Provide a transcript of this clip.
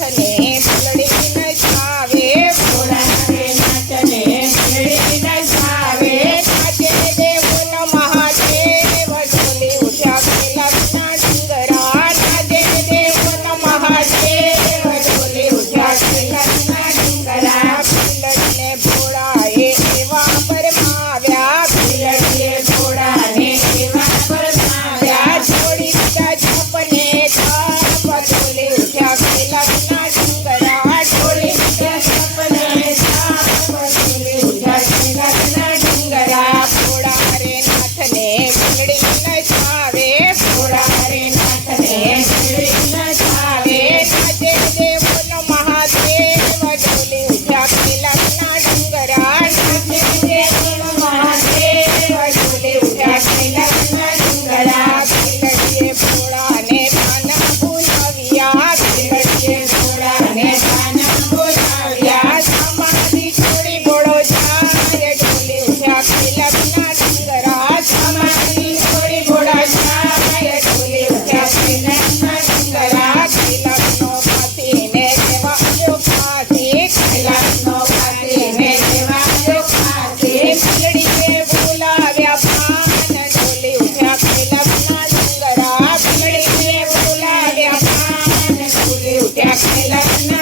નાથને ફૂલડી નચાવે ભોળાને નાથને ફૂલડી નચાવે નાચે દેવોનો મહાદેવ ઢોલે ઉઠ્યા કૈલાસના ડુંગરા નાચે દેવોનો મહાદેવ ઢોલે ઉઠ્યા કૈલાસના ડુંગરા ફૂલડીને ભોળાએ એવા પરમાવ્યા ફૂલડીએ ભોળાને એવા પરમાવ્યા છોડી દીધા છપને થાપ ઢોલે ઉઠ્યા કૈલાસના ડુંગરા છોડી દીધા છપને થાપ ઢોલે ઉઠ્યા કૈલાસના ડુંગરા ભોળા રે નાથને ફૂલડી નચાવે ભોળા રે નાથને ફૂલડી નચાવે નાચે દેવોનો મહાદેવ ઢોલે ઉઠ્યા કૈલાસના ડુંગરા નાચે દેવોનો મહાદેવ ઢોલે ઉઠ્યા કૈલાસના ડુંગરા ફૂલડીએ ભોળાને તાના બોલાવ્યા ફૂલડીએ ભોળાને તાના બોલાવ્યા સમાધિ છોડી ભોળો જાય ઢોલે ઉઠ્યા કૈલાસના ડુંગરા સમાધિ છોડી ભોળો જાય ઢોલે ઉઠ્યા કૈલાસના ડુંગરા કૈલાસનો પાથીને દેવા આવ્યો પાથી કૈલાસનો પાથીને દેવા આવ્યો પાથી ફૂલડીએ બોલાવ્યા પાન ઢોલે ઉઠ્યા કૈલાસના ડુંગરા ફૂલડીએ બોલાવ્યા પાન ઢોલે ઉઠ્યા કૈલાસના